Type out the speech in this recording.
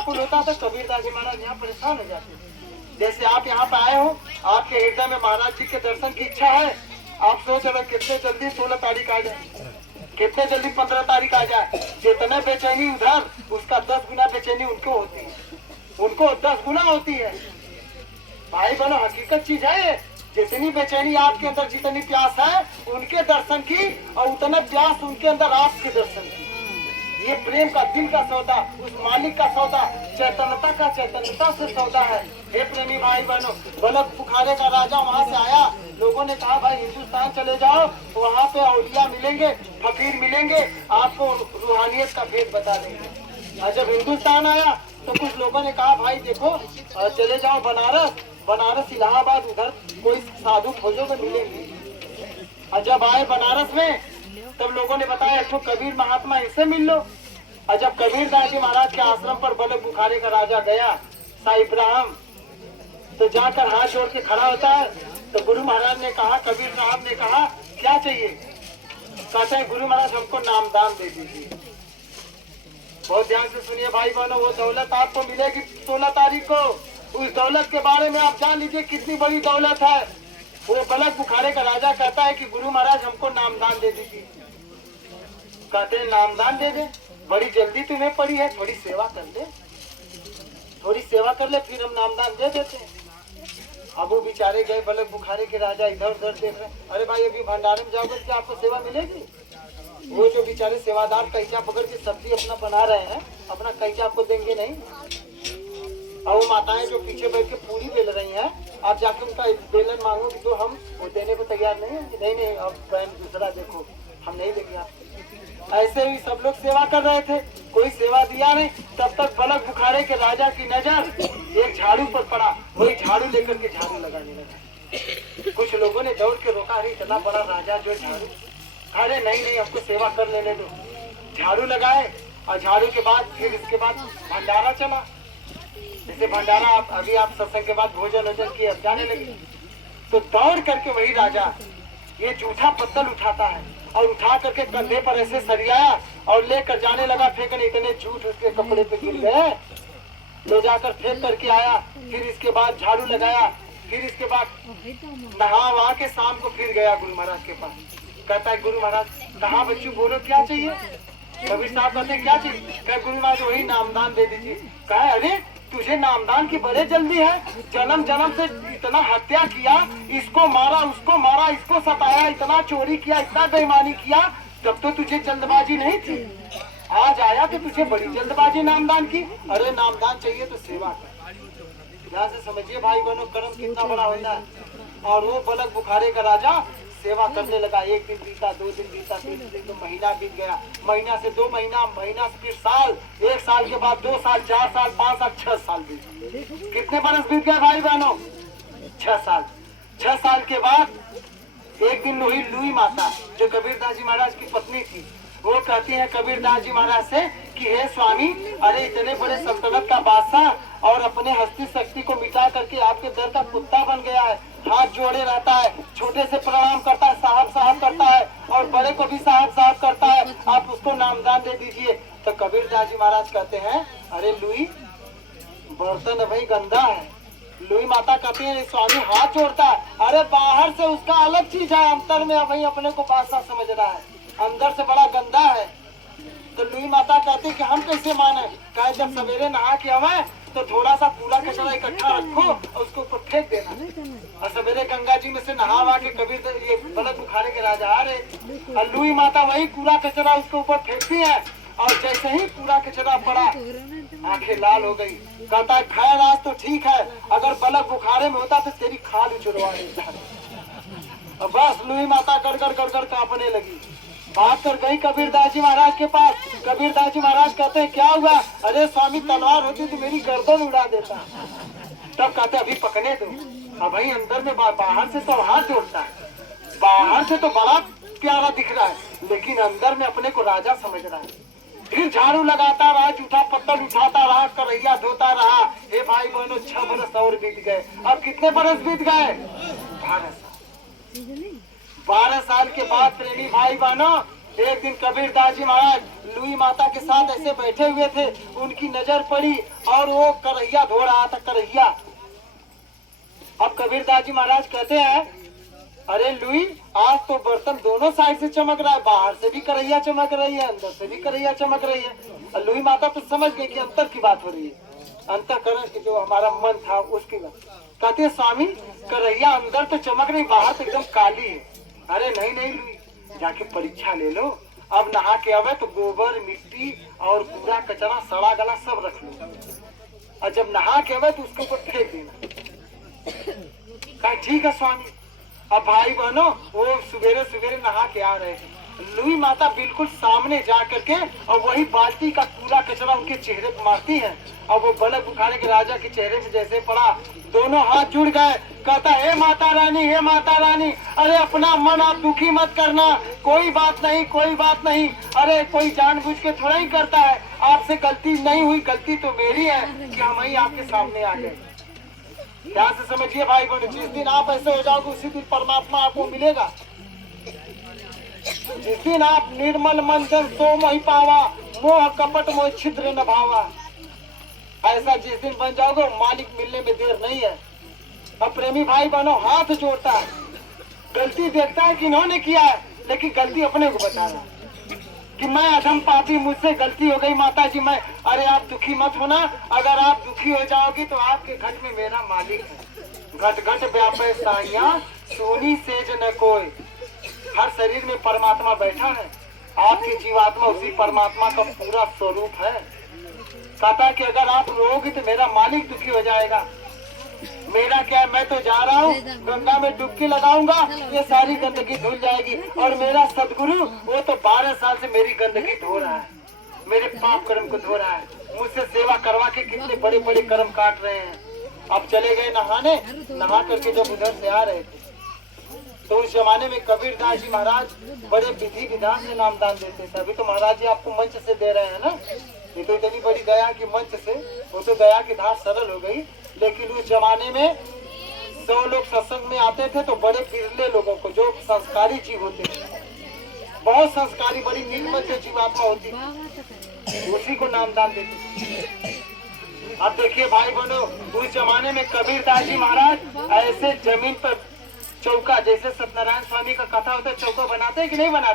पुल होता तो कबीरदास जी महाराज यहाँ परेशान हो जाते। जैसे आप यहाँ पे आए हो, आपके हृदय में महाराज जी के दर्शन की इच्छा है, आप सोच रहे कितने जल्दी 16 तारीख आ जाए, कितने जल्दी 15 तारीख आ जाए। जितने बेचैनी उधर, उसका 10 गुना बेचैनी उनको होती है, उनको 10 गुना होती है। भाई बहनों, हकीकत चीज है ये। जितनी बेचैनी आपके अंदर, जितनी प्यास है उनके दर्शन की, और उतना प्यास उनके अंदर आपके दर्शन की। ये प्रेम का दिल का सौदा, उस मालिक का सौदा, चैतन्यता का चैतन्यता से सौदा है। हे प्रेमी भाई बहनों, बलक बुखारे का राजा वहाँ से आया, लोगों ने कहा भाई हिंदुस्तान चले जाओ, वहाँ पे औलिया मिलेंगे, फकीर मिलेंगे, आपको रूहानियत का भेद बता देंगे। और जब हिंदुस्तान आया तो कुछ लोगों ने कहा भाई देखो चले जाओ बनारस, बनारस इलाहाबाद, उधर कोई साधु खोजोगे मिलेंगे। और जब आए बनारस में तब लोगों ने बताया तो कबीर महात्मा, इनसे मिल लो। और जब कबीरदास जी महाराज के आश्रम पर बलक बुखारे का राजा गया साईं इब्राहिम, तो जाकर हाथ जोड़ के खड़ा होता है, तो गुरु महाराज ने कहा, कबीर साहब ने कहा क्या चाहिए? कहते हैं गुरु महाराज हमको नामदान दे दीजिए। बहुत ध्यान से सुनिए भाई बहनों, वो दौलत आपको मिलेगी 16 तारीख को। उस दौलत के बारे में आप जान लीजिए कितनी बड़ी दौलत है। वो बलक बुखारे का राजा कहता है कि गुरु महाराज हमको नामदान दे दीजिए। कहते हैं नामदान दे दे, बड़ी जल्दी तुम्हें पड़ी है, थोड़ी सेवा कर ले, थोड़ी सेवा कर ले, फिर हम नामदान दे देते हैं। अब वो बेचारे गए, बलक बुखारे के राजा इधर उधर देख रहे, अरे भाई अभी भंडारे में जाओगे क्या आपको सेवा मिलेगी? वो जो बेचारे सेवादार कैचा पकड़ के सब्जी अपना बना रहे हैं, अपना कैचा आपको देंगे नहीं। और वो माताएं जो पीछे बैठ के पूरी बेल रही हैं, आप जाके उनका बेलन मांगोगे तो हम वो देने को तैयार नहीं है। नहीं नहीं, अब बहन दूसरा देखो, हम नहीं देंगे आप। ऐसे ही सब लोग सेवा कर रहे थे, कोई सेवा दिया नहीं। तब तक बलक बुखारे के राजा की नजर एक झाड़ू पर पड़ा, वही झाड़ू लेकर के झाड़ू लगाने लगा। कुछ लोगों ने दौड़ के रोका, अरे इतना बड़ा राजा जो झाड़ू, अरे नहीं नहीं हमको सेवा कर लेने दो। झाड़ू लगाए, और झाड़ू के बाद फिर इसके बाद भंडारा चला। जैसे भंडारा अभी आप सत्संग के बाद भोजन वोजन किए, अब जाने लगे, तो दौड़ करके वही राजा ये जूठा पत्तल उठाता है, और उठा करके कंधे पर ऐसे सरियाया और लेकर जाने लगा फेंकने। इतने झूठ उसके कपड़े पे गिर गए, ले जाकर फेंक करके आया। फिर इसके बाद झाड़ू लगाया, फिर इसके बाद नहा वहा के शाम को फिर गया गुरु महाराज के पास। कहता है गुरु महाराज, कहा बच्चों बोलो क्या चाहिए? कबीर साहब कहते क्या चाहिए? कहे गुरु महाराज वही नामदान दे दीजिए। कहे अरे तुझे नामदान की बड़े जल्दी है, जन्म जन्म से इतना हत्या किया, इसको मारा उसको मारा, इसको सताया, इतना चोरी किया, इतना बेईमानी किया, तब तो तुझे जल्दबाजी नहीं थी। आज आया तो तुझे बड़ी जल्दबाजी नामदान की। अरे नामदान चाहिए तो सेवा कर। ध्यान से समझिए भाई बहनों, कर्म कितना बड़ा होता है। और वो बलक बुखारे का राजा सेवा करने लगा। एक दिन बीता, 2 दिन बीता, 3 दिन, तो महीना बीत गया, महीना से 2 महीना, महीना से फिर साल, 1 साल के बाद 2 साल, 4 साल, 5 साल, 6 साल बीत गए। कितने बरस बीत गए भाई बहनों? 6 साल। 6 साल के बाद एक दिन लुई माता जो कबीरदास जी महाराज की पत्नी थी, वो कहती है कबीरदास जी महाराज से कि हे स्वामी, अरे इतने बड़े सल्तनत का बादशाह और अपने हस्ती शक्ति को मिटा करके आपके दर का कुत्ता बन गया है, हाथ जोड़े रहता है, छोटे से प्रणाम करता है, साहब साहब करता है, और बड़े को भी साहब साहब करता है, आप उसको नामदान दे दीजिए। तो कबीरदास जी महाराज कहते हैं अरे लुई, बर्तन भाई गंदा है। लुई माता कहती है स्वामी हाथ जोड़ता है, अरे बाहर से उसका अलग चीज है, अंतर में भाई अपने को बादशाह समझ रहा है, अंदर से बड़ा गंदा है। तो लुई माता कहती कि हम कैसे माने? कहे जब सवेरे नहा के आवे तो थोड़ा सा कूड़ा कचरा इकट्ठा रखो और उसको ऊपर फेंक देना। और सवेरे गंगा जी में से नहा के कबीर ये बलक बुखारे के राजा आ रहे, और लुई माता वही कूड़ा कचरा उसके ऊपर फेंकती है, और जैसे ही कूड़ा कचरा पड़ा आंखें लाल हो गई। कहता है खैर आज तो ठीक है, अगर बलक बुखारे में होता तो तेरी खाल उछुड़वा देता। और बस लुई माता गड़गड़ गड़गड़ कांपने लगी। बात कर गई कबीरदास जी महाराज के पास। कबीरदास जी महाराज कहते हैं क्या हुआ? अरे स्वामी तलवार होती तो मेरी गर्दन उड़ा देता। तब कहते अभी पकने दो। अब भाई अंदर में बाहर से तो हाथ जोड़ता है, बाहर से तो बड़ा प्यारा दिख रहा है, लेकिन अंदर में अपने को राजा समझ रहा है। फिर झाड़ू लगाता रहा, जूठा पत्थर उठाता रहा, करैया धोता रहा। हे भाई बहनों 6 बरस और बीत गए। अब कितने बरस बीत गए? 12 साल। 12 साल के बाद प्रेमी भाई बहनों एक दिन कबीरदास जी महाराज लुई माता के साथ ऐसे बैठे हुए थे, उनकी नजर पड़ी और वो करहिया धो रहा था, करहिया। अब कबीरदास जी महाराज कहते हैं, अरे लुई, आज तो बर्तन दोनों साइड से चमक रहा है, बाहर से भी करहिया चमक रही है, अंदर से भी करहिया चमक रही है। और लुई माता तो समझ गई कि अंतर की बात हो रही है, अंतःकरण की जो हमारा मन था उसकी बात। कहते हैं, स्वामी करहिया अंदर तो चमक रही, बाहर तो एकदम काली है। अरे नहीं नहीं लुई, जाके परीक्षा ले लो। अब नहा के आवे तो गोबर मिट्टी और कूड़ा कचरा सड़ा गला सब रख लो, और जब नहा के आवे तो उसके ऊपर फेंक देना। कहा ठीक है स्वामी। अब भाई बहनों वो सवेरे सवेरे नहा के आ रहे हैं, लुई माता बिल्कुल सामने जा करके और वही बाल्टी का कूड़ा कचरा उनके चेहरे पर मारती है, और वो बलक बुखारे के राजा के चेहरे पे जैसे पड़ा, दोनों हाथ जुड़ गए। कहता, हे माता रानी, हे माता रानी, अरे अपना मन आप दुखी मत करना, कोई बात नहीं, कोई बात नहीं। अरे कोई जानबूझ के थोड़ा ही करता है, आपसे गलती नहीं हुई, गलती तो मेरी है कि हम ही आपके सामने आ गए। ध्यान से समझिए भाई बहन, जिस दिन आप ऐसे हो जाओगे उसी दिन परमात्मा आपको मिलेगा। जिस दिन आप निर्मल मन जन सो मोहि पावा, मोह कपट मोह छिद्र न भावा, ऐसा जिस दिन बन जाओगे मालिक मिलने में देर नहीं है। अब प्रेमी भाई बहनों हाथ जोड़ता है, गलती देखता है कि इन्होंने किया है, लेकिन गलती अपने को बता रहा कि मैं अधम पापी, मुझसे गलती हो गई माता जी मैं। अरे आप दुखी मत होना, अगर आप दुखी हो जाओगी तो आपके घट में मेरा मालिक है। घट घट व्यापे साइया, सोनी सेज न कोई। हर शरीर में परमात्मा बैठा है, आपकी जीवात्मा उसी परमात्मा का पूरा स्वरूप है। कहता कि अगर आप रोओगे तो मेरा मालिक दुखी हो जाएगा। मेरा क्या है, मैं तो जा रहा हूँ गंगा में डुबकी लगाऊंगा, ये सारी गंदगी धुल जाएगी। और मेरा सदगुरु वो तो 12 साल से मेरी गंदगी धो रहा है, मेरे पाप कर्म को धो रहा है, मुझसे सेवा करवा के कितने बड़े बड़े कर्म काट रहे हैं। अब चले गए नहाने, नहा करके जब उधर से आ रहे थे तो उस जमाने में कबीरदास जी महाराज बड़े विधि विधान से नामदान देते थे। अभी तो महाराज जी आपको मंच से दे रहे हैं ना, ये तो इतनी बड़ी दया की मंच से, वो तो दया की धार सरल हो गई। लेकिन उस जमाने में 100 लोग सत्संग में आते थे तो बड़े बिरले लोगों को, जो संस्कारी जीव होते थे, बहुत संस्कारी बड़ी निर्मल जो जीवात्मा होती थी, उसी को नामदान देते। अब देखिए भाई बहनों, उस जमाने में कबीरदास जी महाराज ऐसे जमीन पर चौका, जैसे सत्यनारायण स्वामी का कथा होता है, चौका बनाते हैं कि नहीं बनाते?